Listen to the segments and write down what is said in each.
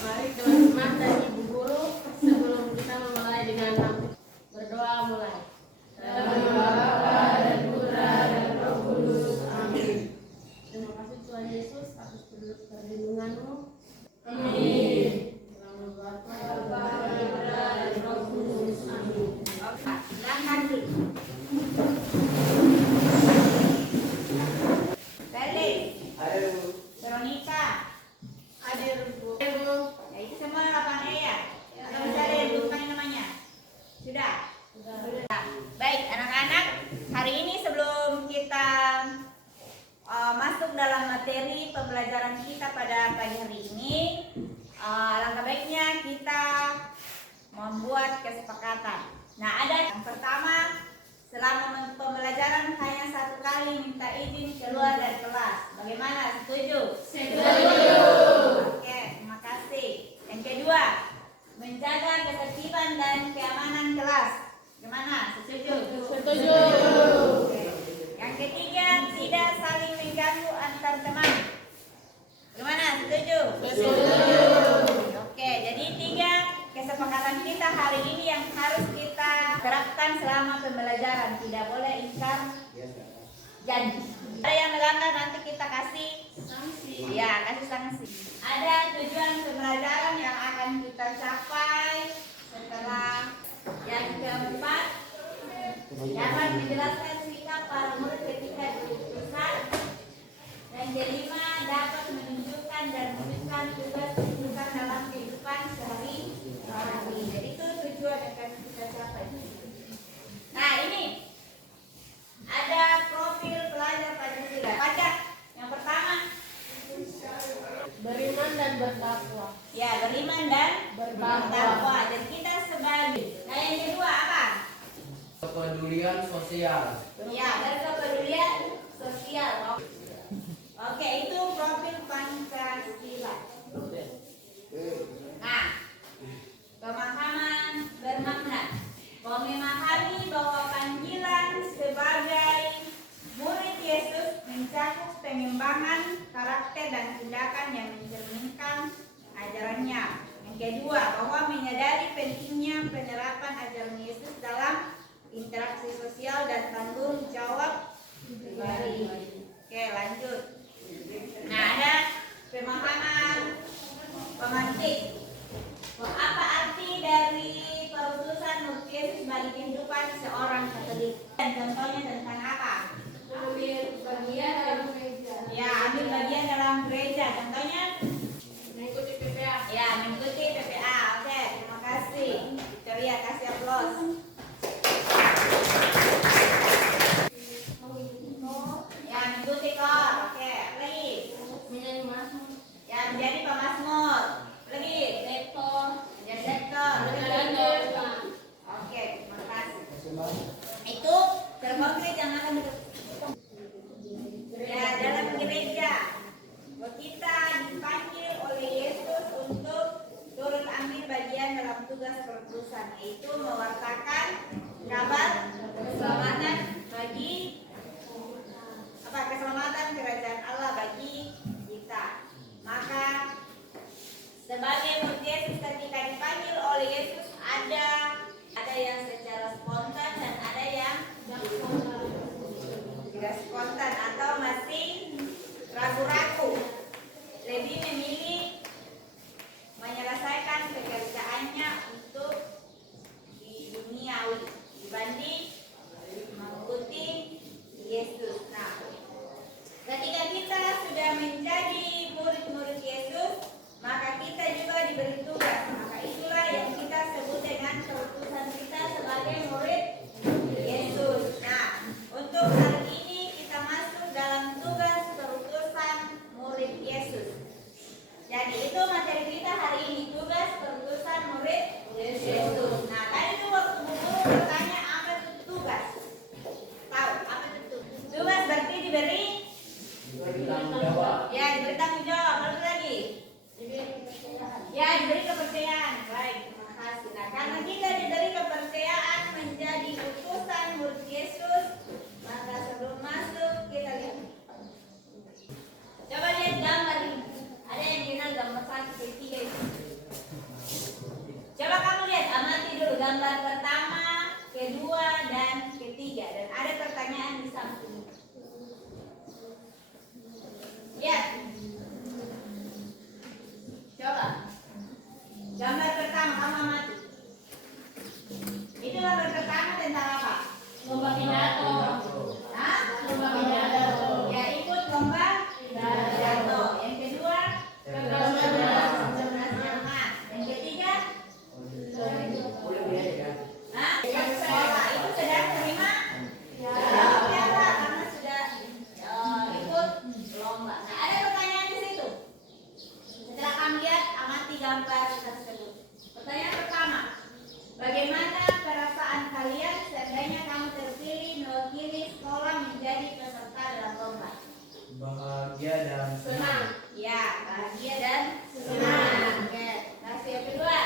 Mari teman-teman dan ibu guru, sebelum kita memulai dengan berdoa mulai. Dalam nama Bapa dan Putra dan Roh Kudus. Amin. Terima kasih Tuhan Yesus atas perlindungan-Mu. Amin. Dalam nama Bapa dan Putra dan Roh Kudus. Amin. Silakan Bu. Felix. Hadir Bu. Veronica. Hadir Bu. Ya itu semua 8E ya? Atau bisa ada yang lupa namanya? Sudah? Sudah. Baik anak-anak, hari ini sebelum kita masuk dalam materi pembelajaran kita pada pagi hari ini, alangkah baiknya kita membuat kesepakatan. Nah, ada yang pertama, selama pembelajaran hanya 1 kali minta izin keluar dari kelas. Bagaimana? Setuju? Setuju. Oke, terima kasih. Yang kedua, menjaga ketertiban dan keamanan kelas. Gimana? Setuju? Setuju. Oke. Yang ketiga, tidak saling mengganggu antar teman. Gimana? Setuju? Setuju. Oke, jadi 3 kesepakatan kita hari ini yang harus kita terapkan selama pembelajaran. Tidak boleh ingkar janji. Ada yang melanggar nanti kita kasih sanksi. Ya, kasih sanksi. Ada tujuan pembelajaran yang akan kita capai setelah. Yang keempat, dapat menjelaskan sikap para murid ketika berurusan. Yang kelima, dapat menunjukkan dan menuliskan tugas-tugas dalam kehidupan sehari-hari. Jadi itu tujuan yang akan kita capai. Nah, ini ada profil pelajar Pancasila. Baca yang pertama, Beriman dan bertakwa. ya beriman dan bertakwa. Dan kita sebagai. Nah, yang kedua apa? Kepedulian sosial. Ya, berkepedulian sosial. Oke, itu profil Pancasila. Nah, pemahaman bermakna. Memahami bahwa panggilan sebagai murid Yesus mencakup pengembangan karakter dan tindakan yang mencerminkan ajarannya. Yang kedua, bahwa menyadari pentingnya penerapan ajaran Yesus dalam interaksi sosial dan tanggung jawab pribadi. Oke, lanjut. Nah, ada pemahaman pemantik. Apa arti dari perutusan murid Yesus bagi kehidupan seorang Katolik? Dan contohnya tentang apa? Ambil bagian dalam gereja. Ya, ambil bagian dalam gereja. Contohnya? Mengikuti PPA. Ya, mengikuti PPA. Oke, terima kasih. Victoria, kasih aplaus. Ya, mengikuti kor. Oke, lagi. Menjadi masuk. Ya, menjadi pemazmur. Lagi. Lektor. Menjadi lektor. Dan Lagi. doa. Oke, terima kasih. Itu terkonkret yang akan ya dalam gereja. Kita dipanggil oleh Yesus untuk turut ambil bagian dalam tugas perutusan, yaitu mewartakan kabar keselamatan bagi keselamatan kerajaan Allah bagi kita. Maka sebagai murid Yesus ketika dipanggil oleh Karena kita diberi kepercayaan menjadi utusan murid Yesus, maka sebelum masuk kita lihat. Coba lihat gambar ini. Ada yang kenal gambar 1, 3 itu? Coba kamu lihat, amati dulu gambar pertama, kedua, dan ketiga. Dan ada pertanyaan di samping. Lihat. Coba. Gambar pertama, kamu amati. Itu gambar pertama tentang apa? Lomba pidato. Hah? Lomba pidato. Ya, ikut lomba pidato. Yang kedua, cerdas cermat. Yang ketiga, hah? Yang sekolah itu sedang terima piala karena sudah ikut lomba. Nah, ada pertanyaan di situ. Setelah kamu lihat, amati gambar tersebut. Pertanyaan pertama, bagaimana perasaan kalian seandainya kamu terpilih mewakili sekolah menjadi peserta dalam lomba? Bahagia dan Senang. Ya, bahagia dan senang. Oke, kasih yang kedua.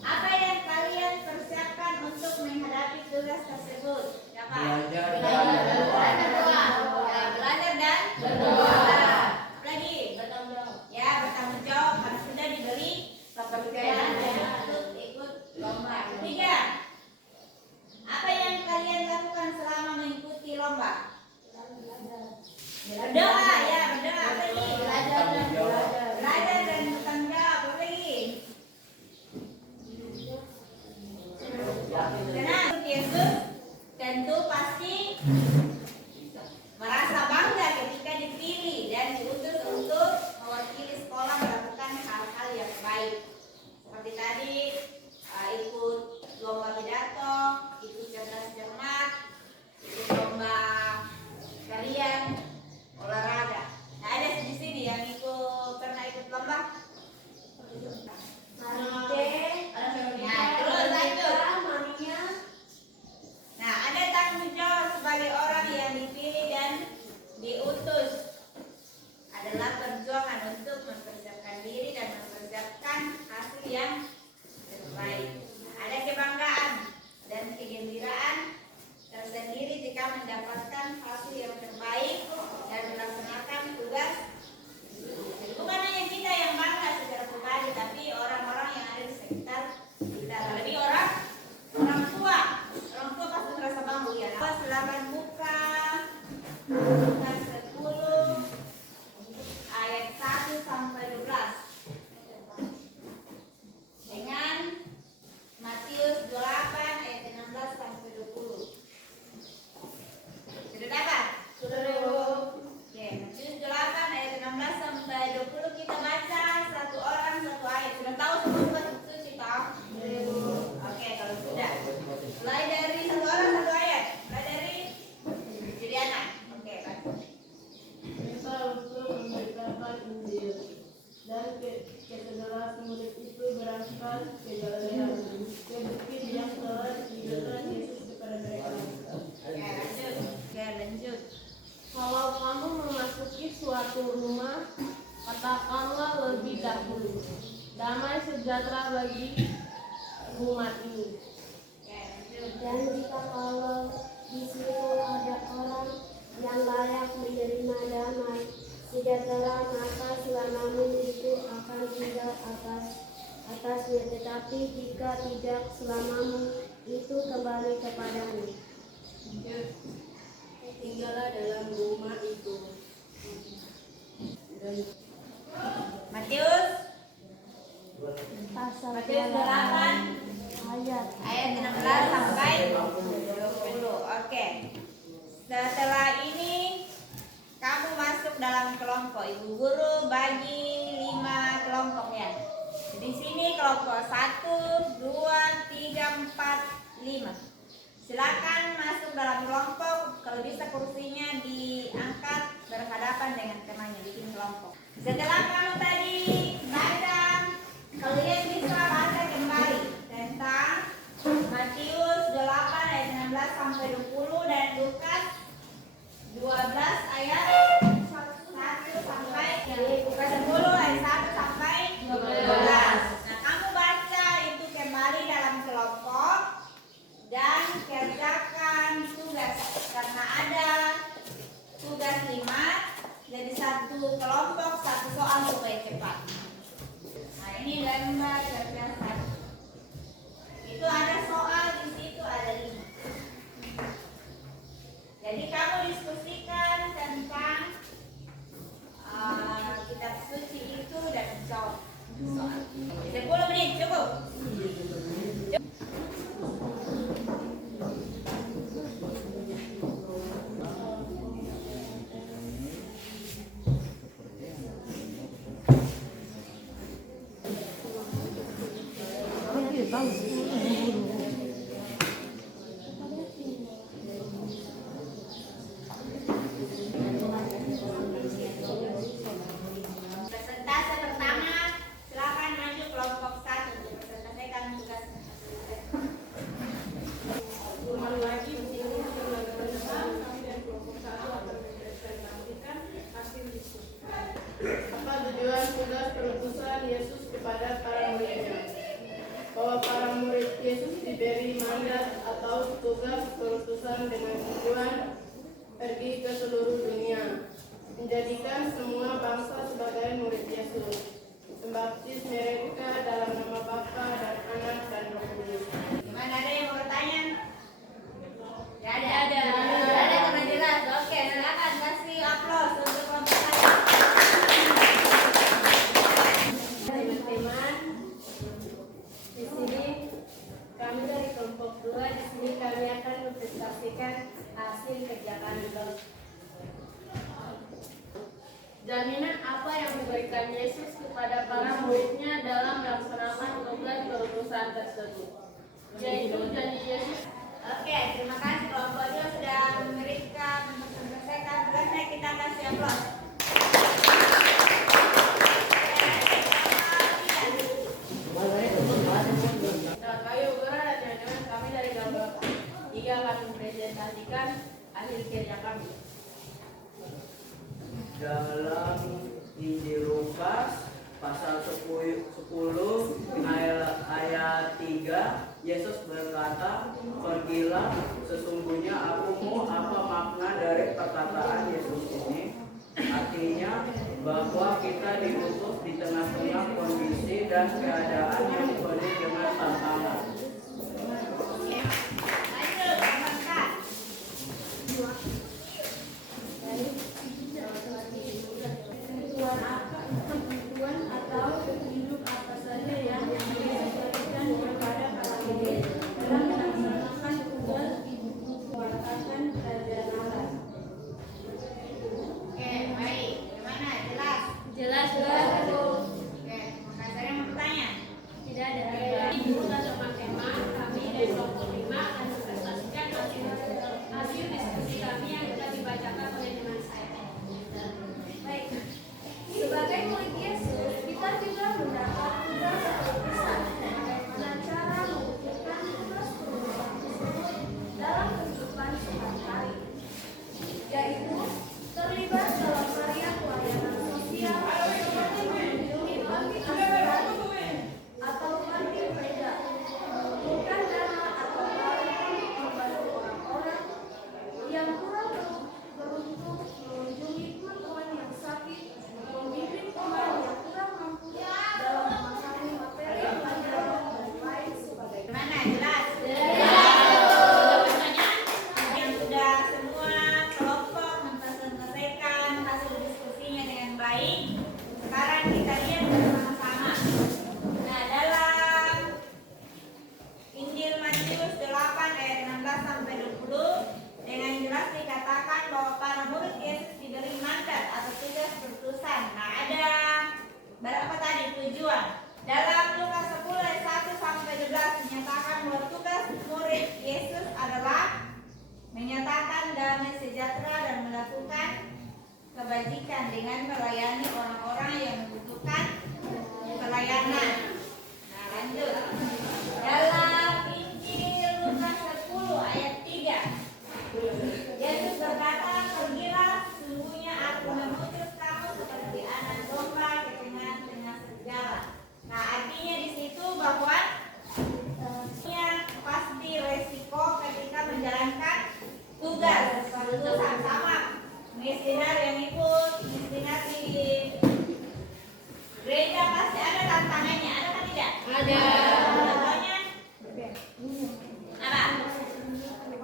Apa yang kalian persiapkan untuk menghadapi tugas tersebut? Siapa? Belajar dan berdoa. Ya, belajar dan berdoa. Apa lagi? Bertanggung jawab. Ya, bertanggung jawab karena sudah diberi kepercayaan untuk ikut lomba. Ketiga, apa yang kalian lakukan selama mengikuti lomba? Berdoa, ya berdoa. Apa lagi? Belajar dan bertanggung jawab. Apa lagi? Karena Yesus tentu pasti merasa bangga ketika dipilih dan diutus untuk mewakili sekolah melakukan hal-hal yang baik. Seperti tadi ikut lomba pidato, ikut cerdas cermat, ikut lomba kalian olahraga. Nah, ada di sini yang pernah ikut lomba. Nah, terus lanjut. Nah, ada tanggung jawab sebagai orang yang dipilih dan diutus adalah perjuangan untuk mempersiapkan diri dan mempersiapkan hasil yang terbaik. Nah, ada kebanggaan dan kegembiraan tersendiri jika mendapatkan hasil yang terbaik dan melaksanakan tugas. Jadi bukan hanya kita yang bangga secara pribadi, tapi orang-orang yang ada di sekitar kita. Lebih orang tua pasti merasa bangga ya. Silakan buka Lukas 10 ayat 1 sampai 12 dengan Matius 28 ayat 16 sampai 20. Sudah dapat? Sudah dulu. Oke, Matius 28 ayat 16 sampai 20 kita baca satu orang satu ayat. Sudah tahu semua suci toh? Oke, kalau sudah. Mulai dari satu orang satu ayat. Mulai dari Juliana. Oke, baca. Kita untuk memberitakan Injil dan kesebelas murid itu berangkat ke Galilea ke bukit yang telah ditunjukkan Yesus kepada mereka. Oke, lanjut. Oke, lanjut. Kalau kamu memasuki suatu rumah, katakanlah lebih dahulu, damai sejahtera bagi rumah ini. Oke, lanjut. Dan jika kalau di situ ada orang yang layak menerima damai sejahtera, maka selamamu itu akan tinggal atasnya. Tetapi jika tidak, selamamu itu kembali kepadamu. Tinggallah dalam rumah itu. Dan Matius Pasal Matius 8 ayat ayat 16 sampai 20. Oke. Setelah ini kamu masuk dalam kelompok. Ibu guru bagi 5 kelompok ya. Di sini kelompok 1, 2, 3, 4, 5. Silakan masuk dalam kelompok. Kalau bisa kursinya diangkat berhadapan dengan temannya, bikin kelompok. Setelah kamu tadi baca, kalian bisa baca kembali tentang Matius 8 ayat 16 sampai 20 dan Lukas 12 ayat 1 sampai Lukas 10 ayat 1 sampai 12. Nah, kamu baca itu kembali dalam 10 menit cukup. Persentase pertama, silakan maju kelompok 1 untuk presentasikan tugas. Kembali lagi di sini teman-teman kami dari kelompok 1 akan mempresentasikan hasil diskusi. Apa tujuan tugas perutusan Yesus kepada para muridnya? Bahwa para murid Yesus diberi mandat atau tugas perutusan dengan tujuan pergi ke seluruh dunia, menjadikan semua bangsa sebagai murid Yesus, membaptis mereka dalam nama Bapa dan Anak dan Roh Kudus. Gimana, ada yang mau bertanya? Gak ada. Karena jelas. Oke, silakan kasih aplaus untuk kelompok 1. Teman-teman, di sini kami dari kelompok 2 di sini kami akan mempresentasikan hasil kerja kami. Jaminan apa yang diberikan Yesus kepada para muridnya dalam melaksanakan tugas perutusan tersebut? Yaitu janji Yesus. Oke, terima kasih kelompok 2 sudah memberikan menyelesaikan tugasnya. Kita kasih aplaus. Selamat pagi Bu Guru dan teman-teman, kami dari kelompok 3 akan mempresentasikan hasil kerja kami. Dalam Injil Lukas pasal 10 ayat 3, Yesus berkata, "Pergilah, sesungguhnya aku mau." Apa makna dari perkataan Yesus ini? Artinya bahwa kita diutus di tengah-tengah kondisi dan keadaan yang penuh dengan tantangan. Lanjut, Kak. Kebutuhan atau hidup apa saja yang diberikan kepada para murid dalam melaksanakan tugas mewartakan kerajaan Allah. Oke, baik. Gimana? Jelas? Jelas. Oke, makasih. Ada yang mau bertanya? Tidak ada. Ibu dan teman-teman, kami dari kelompok 5 akan mempresentasikan hasil diskusi kami yang sudah dibacakan oleh teman saya. Baik. Sebagai murid Yesus, kita juga mendapat tugas perutusan. Bagaimana cara mewujudkan tugas perutusan tersebut dalam kehidupan sehari-hari, yaitu terlibat dalam karya pelayanan sosial seperti mengunjungi panti asuhan atau panti gereja, mengumpulkan dana atau bahkan membantu orang-orang yang kurang beruntung, mengunjungi teman-teman yang sakit, membimbing teman yang kurang mampu dalam memahami materi pelajaran dan lain sebagainya. Gimana? Jelas? Yang sudah semua kelompok mempresentasikan hasil diskusinya dengan baik. Sekarang kita lihat bersama-sama. Nah, dalam Injil Matius 8 ayat 16 sampai 20 dengan jelas dikatakan bahwa para murid Yesus diberi mandat atau tugas perutusan. Nah, ada berapa tadi tujuan? Dalam Lukas 10 ayat 1 sampai 12 dinyatakan bahwa tugas murid Yesus adalah menyatakan damai sejahtera dan melakukan kebajikan dengan melayani orang-orang yang membutuhkan pelayanan. Nah, lanjut. Dalam Injil Lukas 10 ayat 3, Yesus berkata, "Pergilah, sesungguhnya aku mengutus kamu seperti anak domba ke tengah-tengah serigala." Nah, artinya di situ bahwa pasti resiko ketika menjalankan tugas perutusan. Sama misioner yang ikut misioner di gereja pasti ada tantangannya, ada kan tidak? Ada. Contohnya apa?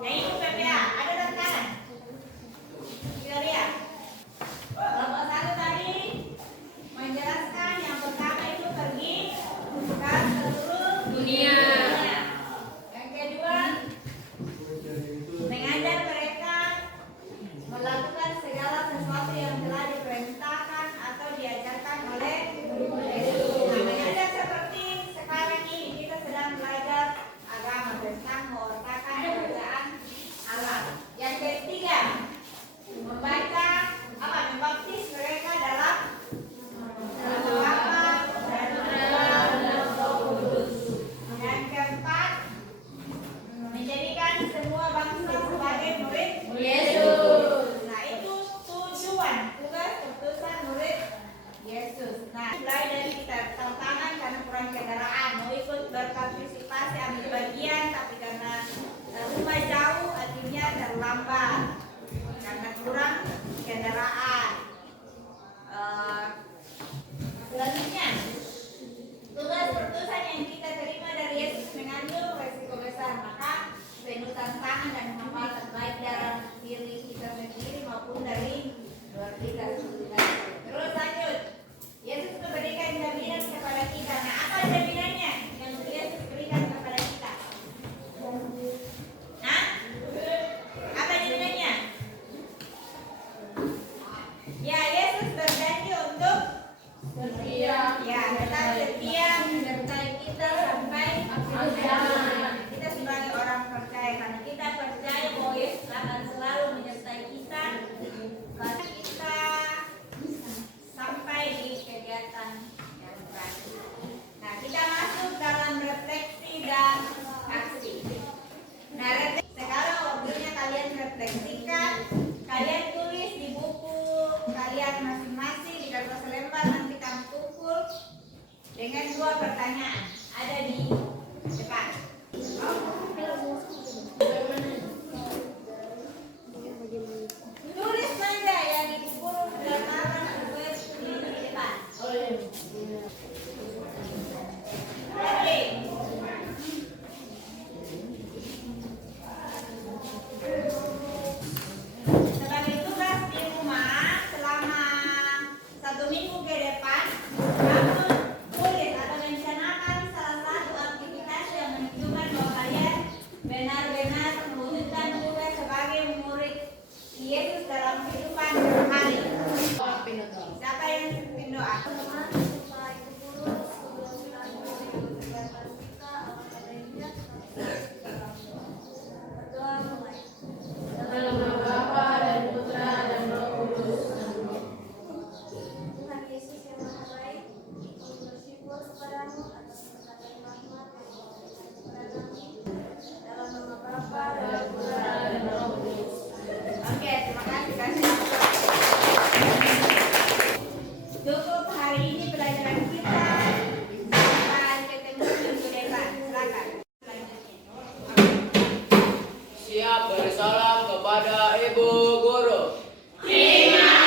Yang ikut PPA ada tantangan. Gloria. Kelompok 1 tadi menjelaskan yang pertama itu pergi mana? Ada di depan. Tulis saja yang di buku daftaran di depan. Oke. Sebagai tugas di rumah selama 1 minggu ke depan, kamu tulis atau rencanakan salah satu aktivitas yang menunjukkan bahwa kalian benar-benar mewujudkan tugas sebagai murid Yesus dalam kehidupan hari. Siapa yang pimpin doa? Supaya ibu guru sudah kegiatan kita akademia berdoa mulai. Dalam nama Bapa dan Putra dan Roh Kudus. Tuhan Yesus yang Maha Baik, kami bersyukur kepadamu atas berkat dan rahmat yang Kau berikan kepada kami. Dalam nama Bapa dan Putra dan Roh Kudus. Oke, terima kasih kasih. Cukup hari ini pelajaran kita. Sampai ketemu minggu depan. Silakan. Siap bersalam kepada Ibu Guru. Oke, terima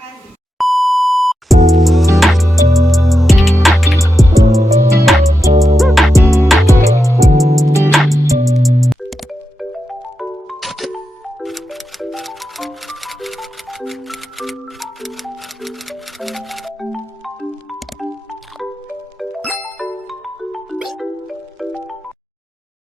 kasih. Thank you.